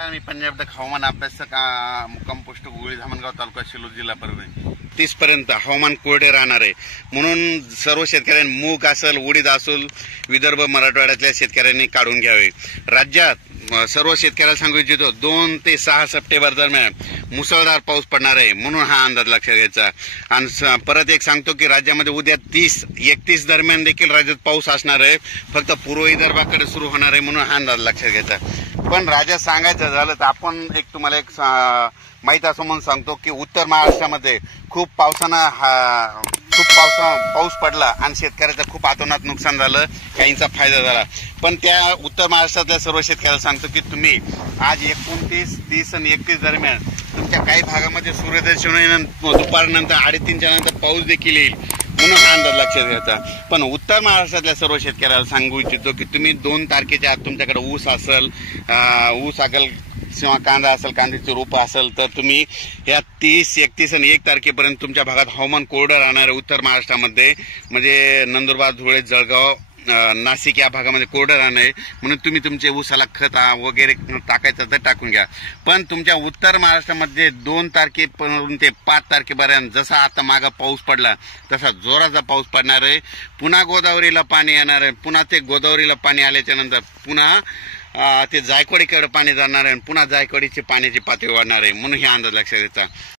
मी पंजाब तक हवामान अभ्यासक मुक्काम पोस्ट गोळी धामणगाव तालुका शिरूर जिल्हा परभणी 30 पर्यंत हवामान कोरडे राहणार आहे। म्हणून सर्व शेतकऱ्यांनी मूग असेल उडीद असेल विदर्भ मराठवाड्यातल्या शेतकऱ्यांनी काढून घ्यावे। राज्यात सर्व शेतकऱ्याला सांगू इच्छितो 2 ते 6 सप्टेंबर दरम्यान मुसळधार पाऊस पडणार आहे, म्हणून हा अंदाज लक्षात घ्यायचा। आणि परत एक सांगतो की राज्यामध्ये उद्या 30-31 दरम्यान देखील राज्यात पाऊस असणार आहे, फक्त पूर्व विदर्भाकडे सुरू होणार आहे, म्हणून हा अंदाज लक्षात घ्यायचा। पण राज्यात सांगायचं झालं तर आपण तुम्हाला एक माहिती असं म्हणून सांगतो की उत्तर महाराष्ट्रामध्ये खूप पाऊस पडला आणि शेतकऱ्याचं खूप अतोनात नुकसान झालं, काहींचा फायदा झाला। पण त्या उत्तर महाराष्ट्रातल्या सर्व शेतकऱ्याला सांगतो की तुम्ही आज 29, 30 आणि 31 दरम्यान तुमच्या काही भागामध्ये सूर्यदर्शन दुपारनंतर 3:30च्या नंतर पाऊस देखील येईल, म्हणून हा अंदाज लक्षात घ्यायचा। पण उत्तर महाराष्ट्रातल्या सर्व शेतकऱ्याला सांगू इच्छितो की तुम्ही 2 तारखेच्या आत तुमच्याकडे ऊस असेल किंवा कांदा असेल, कांद्याची रोप असेल तर तुम्ही या 30, 31 आणि 1 तारखेपर्यंत तुमच्या भागात हवामान कोरडं राहणार आहे। उत्तर महाराष्ट्रामध्ये म्हणजे नंदुरबार, धुळे, जळगाव, नाशिक या भागामध्ये कोरडं राहणार आहे, म्हणून तुम्ही तुमचे ऊसाला खत वगैरे टाकायचं तर टाकून घ्या। पण तुमच्या उत्तर महाराष्ट्रामध्ये 2 तारखेपासून ते 5 तारखेपर्यंत जसा आता मागा पाऊस पडला तसा जोराचा पाऊस पडणार आहे। पुन्हा गोदावरीला पाणी येणार आहे, पुन्हा ते गोदावरीला पाणी आल्याच्या नंतर पुन्हा ते जायकवाडीकडे पाणी जाणार आहे, पुन्हा जायकवाडीची पाण्याची पातळी वाढणार आहे, म्हणून हे अंदाज लक्षात घ्यायचा।